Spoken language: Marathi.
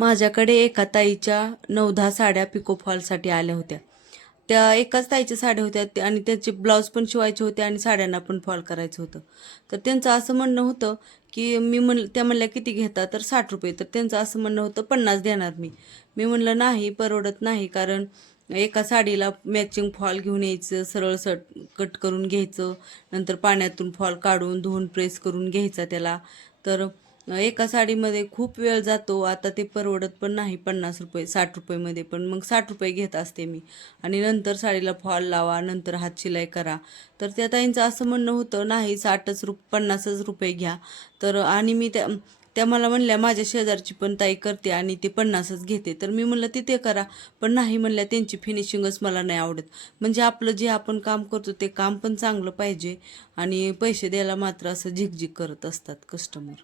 माझ्याकडे एका ताईच्या 9-10 साड्या पिको फॉलसाठी आल्या होत्या. त्या एकाच ताईच्या साड्या होत्या आणि त्याचे ब्लाऊज पण शिवायचे होते आणि साड्यांना पण फॉल करायचं होतं. तर त्यांचं असं म्हणणं होतं, की त्या म्हणल्या किती घेता? तर ₹60. तर त्यांचं असं म्हणणं होतं 50 देणार मी. मी म्हणलं नाही परवडत नाही, कारण एका साडीला मॅचिंग फॉल घेऊन यायचं, सरळ कट करून घ्यायचं, नंतर पाण्यातून फॉल काढून धुवून प्रेस करून घ्यायचा त्याला. तर एका साडीमध्ये खूप वेळ जातो. आता ते परवडत पण नाही ₹50 ₹60 पण मग ₹60 घेत असते मी. आणि नंतर साडीला फॉल लावा, नंतर हात शिलाई करा. तर त्या ताईंचं असं म्हणणं होतं नाही 50च रुपये घ्या. तर आणि मी त्या त्या मला म्हणल्या माझ्या शेजारची पण ताई करते आणि ते 50च घेते. तर मी म्हणलं तिथे करा, पण नाही म्हणल्या त्यांची फिनिशिंगच मला नाही आवडत. म्हणजे आपलं जे आपण काम करतो ते काम पण चांगलं पाहिजे आणि पैसे द्यायला मात्र असं झिकझिक करत असतात कस्टमर.